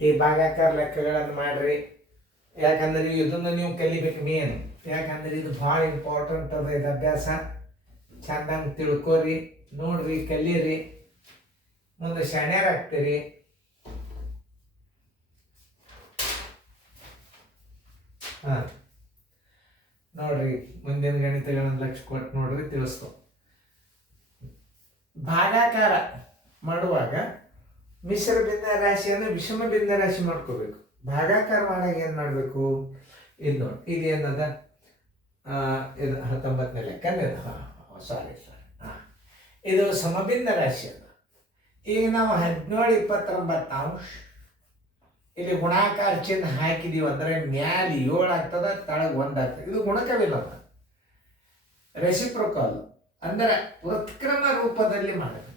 ಈ ಭಾಗಾಕಾರ ಲೆಕ್ಕಗಳನ್ನು ಮಾಡ್ರಿ. ಯಾಕಂದ್ರೆ ಇದನ್ನು ನೀವು ಕಲಿಬೇಕು ಮೇನ್. ಯಾಕಂದ್ರೆ ಇದು ಭಾಳ ಇಂಪಾರ್ಟೆಂಟ್ ಅದ. ಇದು ಅಭ್ಯಾಸ ಚಂದಂಗೆ ತಿಳ್ಕೊರಿ, ನೋಡ್ರಿ, ಕಲೀರಿ, ಮುಂದೆ ಶಾಣ್ಯರಾಗ್ತೀರಿ. ಹಾಂ, ನೋಡ್ರಿ, ಮುಂದಿನ ಗಣಿತಗಳನ್ನು ಲಕ್ಷ್ಯ ಕೊಟ್ಟು ನೋಡ್ರಿ, ತಿಳಿಸ್ತು. ಭಾಗಾಕಾರ ಮಾಡುವಾಗ ಮಿಶ್ರ ಭಿನ್ನ ರಾಶಿಯನ್ನು ವಿಷಮ ಭಿನ್ನ ರಾಶಿ ಮಾಡ್ಕೋಬೇಕು. ಭಾಗಾಕಾರ ಮಾಡಾಗ ಏನು ಮಾಡಬೇಕು? ಇದು ನೋಡಿ, ಇದು ಏನದ, ಇದು 19ನೇ ಲೆಕ್ಕ. ಸಾರಿ ಹಾಂ, ಇದು ಸಮಭಿನ್ನ ರಾಶಿ ಅದ. ಈಗ ನಾವು 17, 29 ಇಲ್ಲಿ ಗುಣಾಕಾರ ಚಿಹ್ನೆ ಹಾಕಿದೀವಿ ಅಂದರೆ ಮ್ಯಾಲೆ 7 ಆಗ್ತದ, ತಳಗೆ 1 ಆಗ್ತದೆ. ಇದು ಗುಣಕವಿಲ್ಲ, ರೆಸಿಪ್ರೊಕಲ್ ಅಂದರೆ ವೃತ್ಕ್ರಮ ರೂಪದಲ್ಲಿ ಮಾಡಬೇಕು.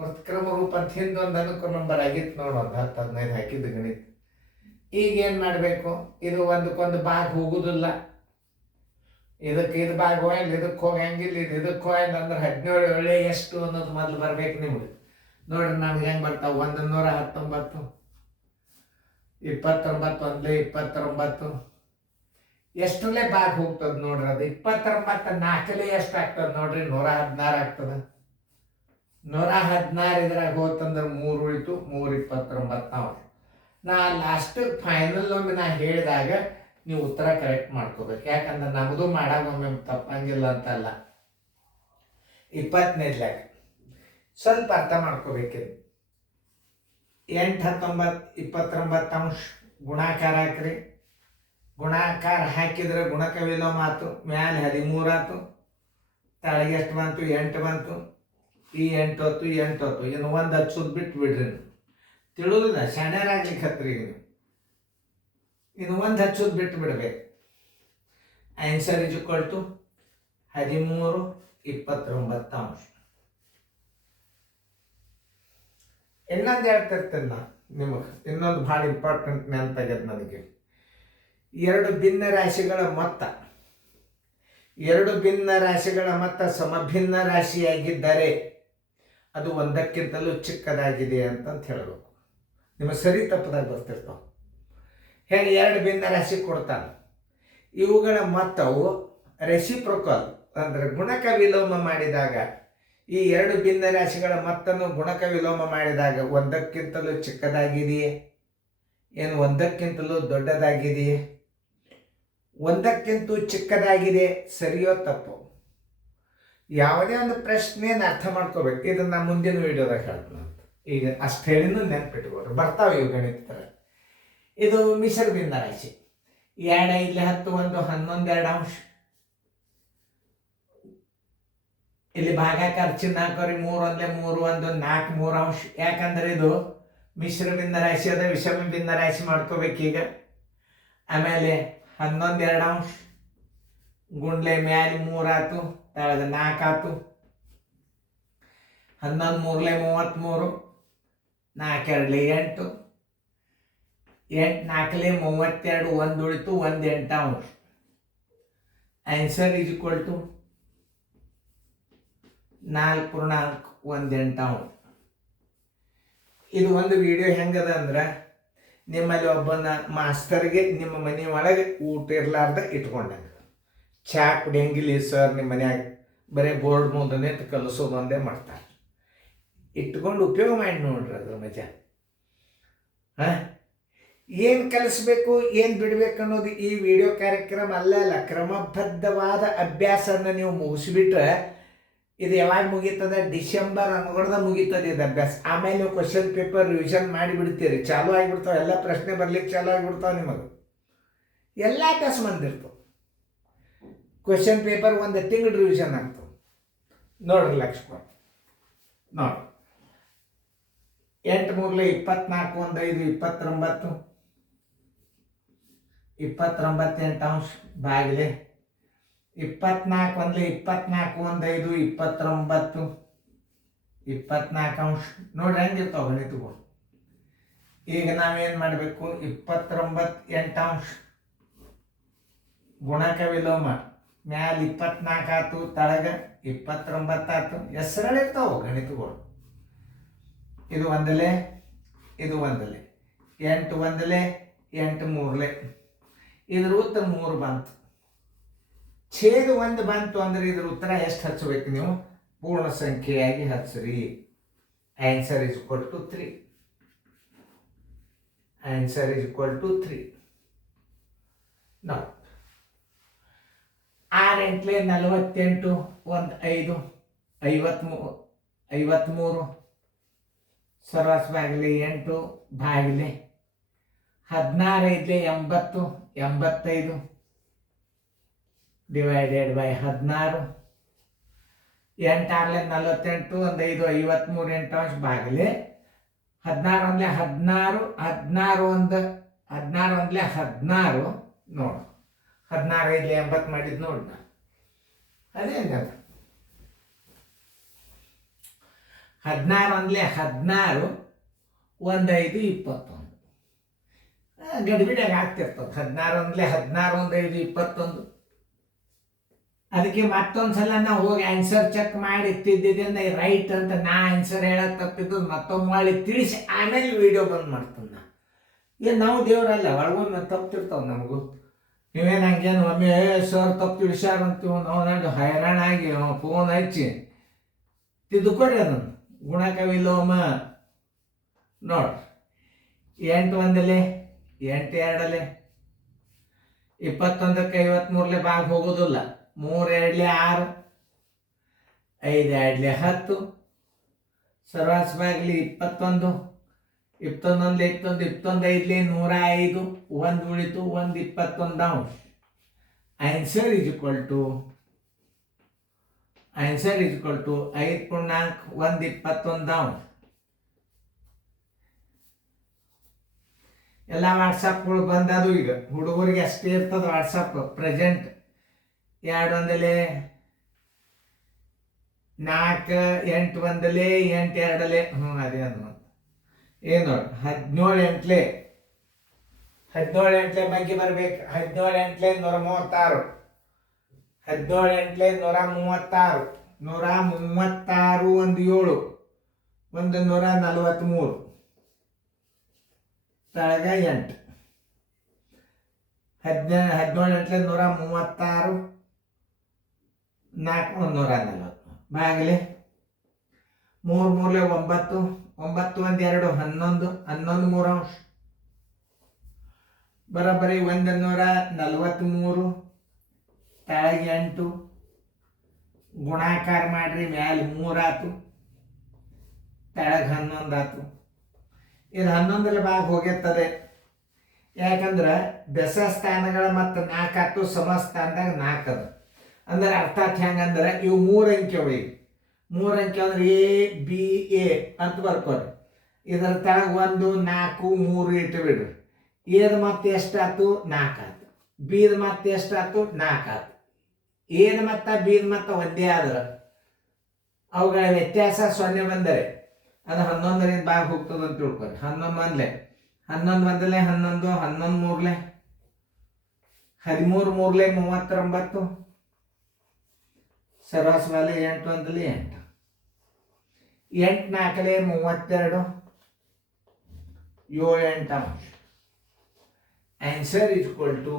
ವೃತ್ಕ್ರಮ ರೂಪ ಅಂತ ಹಿಂದೊಂದು ಅನುಕೂಲ ನಂಬರ್ ಆಗಿತ್ತು ನೋಡು, ಒಂದು 10-15 ಹಾಕಿದ್ದು ಗಣಿತ. ಈಗ ಏನು ಮಾಡಬೇಕು? ಇದು ಒಂದಕ್ಕೊಂದು ಭಾಗ ಹೋಗುದಿಲ್ಲ. ಇದಕ್ಕೆ ಇದು ಭಾಗ ಹೋಗಂಗಿಲ್ಲ, ಇದಕ್ಕೆ ಹೋಗಂಗಿಲ್ಲ, ಇದಕ್ಕೆ ಹೋಗಂಗಿಲ್ಲ. ಅಂದ್ರೆ 17 ಒಳ್ಳೆ ಎಷ್ಟು ಅನ್ನೋದು ಮೊದಲು ಬರ್ಬೇಕು ನಿಮ್ಗೆ. ನೋಡ್ರಿ ನಮ್ಗೆ ಹೆಂಗೆ ಬರ್ತಾವೆ? 119, 29 29 ಎಷ್ಟರಲ್ಲೇ ಭಾಗ ಹೋಗ್ತದೆ ನೋಡ್ರಿ. ಅದು 29 4ಲೇ ಎಷ್ಟು ಆಗ್ತದೆ ನೋಡ್ರಿ? 116 ಆಗ್ತದೆ. 116 ಇದ್ರಾಗ ಹೋತಂದ್ರೆ 3 ಉಳಿತು, 3 29 ನಾವು. ನಾ ಲಾಸ್ಟಿಗೆ ಫೈನಲ್ ಒಮ್ಮೆ ನಾ ಹೇಳಿದಾಗ ನೀವು ಉತ್ತರ ಕರೆಕ್ಟ್ ಮಾಡ್ಕೋಬೇಕು. ಯಾಕಂದ್ರೆ ನಮ್ಮದು ಮಾಡಾಗ ಒಮ್ಮೆ ತಪ್ಪಂಗಿಲ್ಲ ಅಂತಲ್ಲ. 20ನೇ ಲೆಕ್ಕ ಸ್ವಲ್ಪ ಅರ್ಥ ಮಾಡ್ಕೋಬೇಕಿದೆ. 8 19 29 ಗುಣಾಕಾರ ಹಾಕ್ರಿ. ಗುಣಾಕಾರ ಹಾಕಿದ್ರೆ ಗುಣಕ ವಿಲೋಮ ಆತು. ಮ್ಯಾಲೆ 13 ಆತು, ತಳಗೆ ಎಷ್ಟು ಬಂತು? 8 ಬಂತು. ಈ 8 ಹೊತ್ತು 8 ಹೊತ್ತು ಇನ್ನು 1 ಹಚ್ಚೋದು ಬಿಟ್ಟು ಬಿಡ್ರಿ. ನೀವು ತಿಳಿದಿಲ್ಲ, ಶಾಣ್ಯರಾಗ್ಲಿಕ್ಕೆ ಹತ್ರಿ. ನೀವು ಇನ್ನು 1 ಹಚ್ಚೋದು ಬಿಟ್ಟು ಬಿಡ್ಬೇಕು. Answer is equal to 13 29. ಇನ್ನೊಂದು ಹೇಳ್ತಿರ್ತೇನೆ ನಾ ನಿಮಗೆ, ಇನ್ನೊಂದು ಭಾಳ ಇಂಪಾರ್ಟೆಂಟ್ ನೆನಪಾಗ್ಯದ ನನಗೆ. 2 ಭಿನ್ನ ರಾಶಿಗಳ ಮೊತ್ತ, 2 ಭಿನ್ನ ರಾಶಿಗಳ ಮೊತ್ತ ಸಮಭಿನ್ನ ರಾಶಿಯಾಗಿದ್ದರೆ ಅದು 1ಕ್ಕಿಂತಲೂ ಚಿಕ್ಕದಾಗಿದೆ ಅಂತಂತ ಹೇಳಬೇಕು. ನಿಮಗೆ ಸರಿ ತಪ್ಪದಾಗ ಬರ್ತಿರ್ತಾವೆ. ಹೇಗೆ 2 ಭಿನ್ನ ರಾಶಿ ಕೊಡ್ತಾನೆ, ಇವುಗಳ ಮೊತ್ತವು ರೆಸಿಪ್ರೊಕಲ್ ಅಂದರೆ ಗುಣಕ ವಿಲೋಮ ಮಾಡಿದಾಗ, ಈ 2 ಭಿನ್ನ ರಾಶಿಗಳ ಮೊತ್ತನ್ನು ಗುಣಕ ವಿಲೋಮ ಮಾಡಿದಾಗ 1ಕ್ಕಿಂತಲೂ ಚಿಕ್ಕದಾಗಿದೆಯೇ, ಏನು 1ಕ್ಕಿಂತಲೂ ದೊಡ್ಡದಾಗಿದೆಯೇ? 1ಕ್ಕಿಂತ ಚಿಕ್ಕದಾಗಿದೆ, ಸರಿಯೋ ತಪ್ಪು? ಯಾವುದೇ ಒಂದು ಪ್ರಶ್ನೆಯನ್ನು ಅರ್ಥ ಮಾಡ್ಕೋಬೇಕು. ಇದನ್ನು ಮುಂದಿನ ವಿಡಿಯೋದಾಗ ಹೇಳ್ತೀನಿ ಅಂತ. ಈಗ ಅಷ್ಟು ಹೇಳಿನೂ ನೆನ್ಪಿಟ್ಕೊಡ್ರಿ, ಬರ್ತಾವೆ ಇವು ಗಣಿತ. ಇದು ಮಿಶ್ರ ಭಿನ್ನ ರಾಶಿ. 2 5 10 1 11 2 ಇಲ್ಲಿ ಭಾಗಾಕಾರ ಚಿಹ್ನೆ ಹಾಕೋರಿ. 3 1 3 1 4 3 ಯಾಕಂದ್ರೆ ಇದು ಮಿಶ್ರ ಭಿನ್ನ ರಾಶಿ ಅದ, ವಿಷಮ ಭಿನ್ನ ರಾಶಿ ಮಾಡ್ಕೋಬೇಕೀಗ. ಆಮೇಲೆ 11 2 ಗುಂಡ್ಲೆ ಮ್ಯಾಲೆ 3 ಆತು, ತಳಗ 4 ಆತು. 11 3 33, 4 2 8, 8 4 32, 1 ಉಳಿತು, 1 8. ಆನ್ಸರ್ ಈಸ್ ಈಕ್ವಲ್ ಟು 4.1 ಇದು ಒಂದು ವಿಡಿಯೋ ಹೆಂಗದ ಅಂದ್ರೆ, ನಿಮ್ಮಲ್ಲಿ ಒಬ್ಬನ ಮಾಸ್ತರ್ಗೆ ನಿಮ್ಮ ಮನೆ ಒಳಗೆ ಊಟ ಇರಲಾರ್ದ ಇಟ್ಕೊಂಡಂಗೆ. ಚಹಾ ಕುಡಿಯಂಗಿಲ್ಲ ಸರ್ ನಿಮ್ಮ ಮನ್ಯಾಗ, ಬರೀ ಬೋರ್ಡ್ ಮುಂದೆ ಕಲಿಸೋದು ಒಂದೇ ಮಾಡ್ತಾರೆ. ಇಟ್ಕೊಂಡು ಉಪಯೋಗ ಮಾಡಿ ನೋಡ್ರಿ, ಅದ್ರ ಮಜಾ. ಹಾಂ, ಏನು ಕಲಿಸ್ಬೇಕು ಏನು ಬಿಡಬೇಕು ಅನ್ನೋದು ಈ ವಿಡಿಯೋ ಕಾರ್ಯಕ್ರಮ ಅಲ್ಲ. ಕ್ರಮಬದ್ಧವಾದ ಅಭ್ಯಾಸನ ನೀವು ಮುಗಿಸ್ಬಿಟ್ರೆ ಇದು ಯಾವಾಗ ಮುಗೀತದೆ? ಡಿಸೆಂಬರ್ ಅನ್ಗೊಳ್ದ ಮುಗೀತದೆ ಇದು ಅಭ್ಯಾಸ. ಆಮೇಲೆ ನೀವು ಕ್ವಶನ್ ಪೇಪರ್ ರಿವಿಷನ್ ಮಾಡಿಬಿಡ್ತೀರಿ, ಚಾಲೂ ಆಗಿಬಿಡ್ತಾವೆ. ಎಲ್ಲ ಪ್ರಶ್ನೆ ಬರ್ಲಿಕ್ಕೆ ಚಾಲೂ ಆಗಿಬಿಡ್ತಾವೆ. ನಿಮಗೆ ಎಲ್ಲ ಅಭ್ಯಾಸ ಬಂದಿರ್ತವೆ. ಕ್ವಶನ್ ಪೇಪರ್ 1 ತಿಂಗಳು ರಿವಿಷನ್ ಆಗ್ತವೆ. ನೋಡ್ರಿ ಲಕ್ಷ್ಮ, ನೋಡಿ 8 3 24 1 5 29, 29 8 ಬಾಗಿಲೆ 24 1 24 1 5 29, 24. ನೋಡ್ರಿ ಹೆಂಗಿರ್ತಾವೆ ಗಣಿತಗಳು. ಈಗ ನಾವೇನು ಮಾಡಬೇಕು? 29 8 ಗುಣಕ ವಿಲೋಮ, ಮ್ಯಾಲ 24 ಆತು, ತಳಗ 29 ಆತು. ಹೆಸರಲ್ಲಿರ್ತಾವೆ ಗಣಿತಗಳು. ಇದು ಒಂದಲೆ, ಇದು ಒಂದಲೆ, 8 ಒಂದಲೆ 8 ಮೂರಲೆ, ಇದ್ರ ಉತ್ತರ 3 ಬಂತು. ಛೇದ 1 ಬಂತು ಅಂದ್ರೆ ಇದ್ರ ಉತ್ತರ ಎಷ್ಟು ಹಚ್ಚಬೇಕು ನೀವು? ಪೂರ್ಣ ಸಂಖ್ಯೆಯಾಗಿ ಹಚ್ಚ್ರಿ. Answer is equal to 3. Answer is equal to 3. ನಾವು 6 ಎಂಟ್ಲೆ 48, 1 5 53 ಸರ್ವಸ್ ಬಾಗಿಲೆ 8 ಬಾಗಿಲೆ 16 ಐದ್ಲೆ 80 85 ಡಿವೈಡೆಡ್ ಬೈ 16. 8 6 48, 1 5 53 8 ಅಂಶ ಬಾಗಿಲೆ 16 ಒಂದ್ಲೆ 16 16 1 16 ಒಂದ್ಲೆ 16 ನೋಡು. 16 5 80 ಮಾಡಿದ್ ನೋಡ್. ಅದೇ 16 ಒಂದ್ಲೆ 16 1 5 21 ಗಡಿಬಿಡಿಯಾಗಿ ಆಗ್ತಿರ್ತದೆ. 16 ಒಂದ್ಲೆ 16 1 5 21. ಅದಕ್ಕೆ ಮತ್ತೊಂದ್ಸಲ ನಾವು ಹೋಗಿ ಆನ್ಸರ್ ಚೆಕ್ ಮಾಡಿ ತಿದ್ದಿದ್ದೆ ರೈಟ್ ಅಂತ ನಾ ಆನ್ಸರ್ ಹೇಳಕ್ ತಪ್ಪಿದ್ದು ಮತ್ತೊಮ್ಮೆ ಮಾಡಿ ತಿಳಿಸಿ ಆಮೇಲೆ ವಿಡಿಯೋ ಬಂದ್ ಮಾಡ್ತಾನೆ ನಾ. ಏನು ನಾವು ದೇವರಲ್ಲ, ಒಳಗೊಮ್ಮೆ ತಪ್ಪಿರ್ತಾವ ನಮಗೂ. ನೀವೇನು ಹಂಗೇನು ಒಮ್ಮೆ ಸರ್ ತಪ್ಪು ತಿಳಿಸ್ಯಾರ ಅಂತೀವಿ ನಾವು ಹೈರಾಣ ಆಗಿ ಫೋನ್ ಹಚ್ಚಿ ತಿದ್ದುಕೊರಿ ಅದನ್ನು. ಗುಣಕವಿಲ್ಲೋಮ ನೋಡ್ರಿ. 8 ಒಂದಲೆ 8 ಎರಡಲೆ 21ಕ್ಕೆ 53ಲೆ ಭಾಗ ಹೋಗೋದಿಲ್ಲ. 3 2 6 5 2 10 ಸರ್ವಾಸ್ ಬಾಗ್ಲಿ 21 21 21 21 5 105 ಉಳಿತು 1 21 ಅಂಶ. ಆನ್ಸರ್ ಇಸ್ ಈಕ್ವಲ್ ಟು 5 ಪೂರ್ಣಾಂಕ 1 21 ಅಂಶ. ಎಲ್ಲ ವಾಟ್ಸಪ್ಗಳು ಬಂದದು. ಈಗ ಹುಡುಗರಿಗೆ ಅಷ್ಟೇ ಇರ್ತದೆ ವಾಟ್ಸಪ್ ಪ್ರೆಸೆಂಟ್. 2 ಒಂದಲೆ 4 8 ಒಂದಲೆ 8 ಎರಡಲೆ ಅದೇ ಅನ್ನು ಏನು ನೋಡಿ. 17 ಎಂಟ್ಲೆ ಬಗ್ಗೆ ಬರ್ಬೇಕು. 17 ಎಂಟ್ಲೆ 136, 17 ಎಂಟ್ಲೆ 136, 136 1 7 143 ತಳಗ 8. 17 ಎಂಟ್ಲೆ 136 4 140 ಬಾಗಿಲೆ 3 3 9 9 1 2 11 11 3 ಅಂಶ ಬರೋಬ್ಬರಿ 143 ತಳಗ 8 ಗುಣಾಕಾರ ಮಾಡ್ರಿ ಮ್ಯಾಲೆ 3 ಆತು ತಳಗ 11 ಆತು. ಇದು 11ರಲ್ಲಿ ಭಾಗ ಹೋಗಿರ್ತದೆ. ಯಾಕಂದ್ರೆ ಬೆಸ ಸ್ಥಾನಗಳ ಮತ್ತು 4 ಆತು, ಸಮಸ್ಥಾನದಾಗ 4 ಅದ. ಅಂದ್ರೆ ಅರ್ಥಾತ್ ಹೆಂಗಂದ್ರೆ ಇವು 3 ಅಂಕೆ ಅವ. ಈಗ 3 ಅಂಕೆ ಅಂದ್ರೆ ABA ಅಂತ ಬರ್ಕೋರಿ. ಇದರ ತಳಗ 1 4 3 ಇಟ್ಟು ಬಿಡ್ರಿ. ಏದ್ ಮತ್ತೆ ಎಷ್ಟಾತು? 4 ಆತು. ಬೀದ್ ಮತ್ತೆ ಎಷ್ಟಾತು? 4 ಆತು. ಏದ್ ಮತ್ತ ಬೀದ್ ಮತ್ತ ಒಂದೇ ಆದ್ರೆ ಅವುಗಳ ವ್ಯತ್ಯಾಸ 0 ಬಂದರೆ ಅದು 11ರಿಂದ ಭಾಗ ಹೋಗ್ತದೆ ಅಂತ ತಿಳ್ಕೊರಿ. 11 ಒಂದ್ಲೆ 11 ಒಂದಲೆ 11 11 ಮೂರ್ಲೆ 13 ಮೂರ್ಲೆ 39 ಸರ್ವಾಸ್ ಬಾಲೆ 8 ಒಂದಲೆ 8 8 4ಲೆ 32 7 8 ಅಂಶ. ಆನ್ಸರ್ ಇಸ್ ಈಕ್ವಲ್ ಟು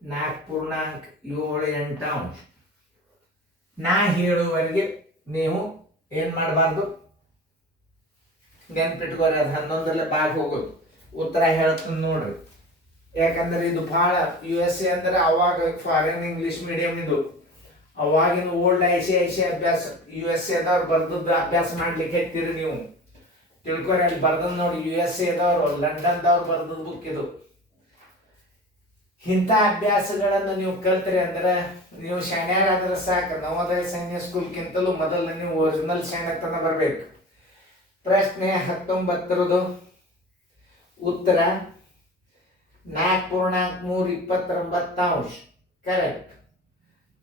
4.78 ಅಂಶ. ನಾ ಹೇಳುವವರೆಗೆ ನೀವು ಏನು ಮಾಡಬಾರ್ದು, ನೆನ್ಪಿಟ್ಕೋರಿ. ಅದು 11ರಲ್ಲೇ ಭಾಗ ಹೋಗೋದು. ಉತ್ತರ ಹೇಳ್ತೀನಿ ನೋಡ್ರಿ. ಯಾಕಂದ್ರೆ ಇದು ಭಾಳ USA ಅಂದ್ರೆ ಅವಾಗ ಫಾರಿನ್ ಇಂಗ್ಲಿಷ್ ಮೀಡಿಯಂ ಇದು. ಅವಾಗಿನ ಓಲ್ಡ್ ICIC ಅಭ್ಯಾಸ USAದವ್ರು ಬರ್ದದ್ದು ಅಭ್ಯಾಸ ಮಾಡ್ಲಿಕ್ಕೆ ಹೇಳ್ತೀರಿ ನೀವು. ತಿಳ್ಕೊರಿ, ಅಲ್ಲಿ ಬರ್ದದ್ದು ನೋಡಿ. USAದವ್ರು ಲಂಡನ್ದವ್ರು ಬರ್ದದ್ದು ಬುಕ್ ಇದು. ಇಂಥ ಅಭ್ಯಾಸಗಳನ್ನು ನೀವು ಕಲ್ತ್ರಿ ಅಂದ್ರೆ ನೀವು ಶಾಣ್ಯಾರಾದ್ರೆ ಸಾಕು. ನವೋದಯ ಸೈನ್ಯ ಸ್ಕೂಲ್ಗಿಂತಲೂ ಮೊದಲು ನೀವು ಒರಿಜಿನಲ್ ಶಾಣ್ಯತನ ಬರಬೇಕು. ಪ್ರಶ್ನೆ 19ರದು ಉತ್ತರ 4.329 ಅಂಶ. ಕರೆಕ್ಟ್.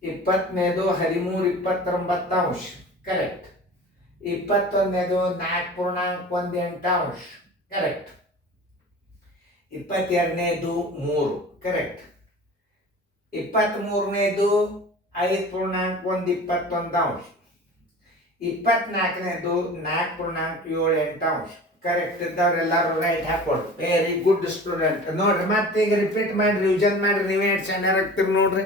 20ನೇದು 13.29 ಅಂಶ. ಕರೆಕ್ಟ್. 21ನೇದು 4.18 ಅಂಶ. ಕರೆಕ್ಟ್. 22ನೇದು 3. ಕರೆಕ್ಟ್. 23ನೇದು 5.121 ಅಂಶ. 24ನೇದು 4.78 ಅಂಶ. ಕರೆಕ್ಟ್ ಇದ್ದವ್ರೆಲ್ಲರೂ ರೈಟ್ ಹಾಕೊಡು. Very good student. ನೋಡ್ರಿ ಮತ್ತೆ ಈಗ ರಿಪೀಟ್ ಮಾಡಿ ರಿವಿಷನ್ ಮಾಡಿ ನೀವೇ ಎಷ್ಟು ಚೆನ್ನಾಗಿ ಆಗ್ತೀರಿ ನೋಡ್ರಿ.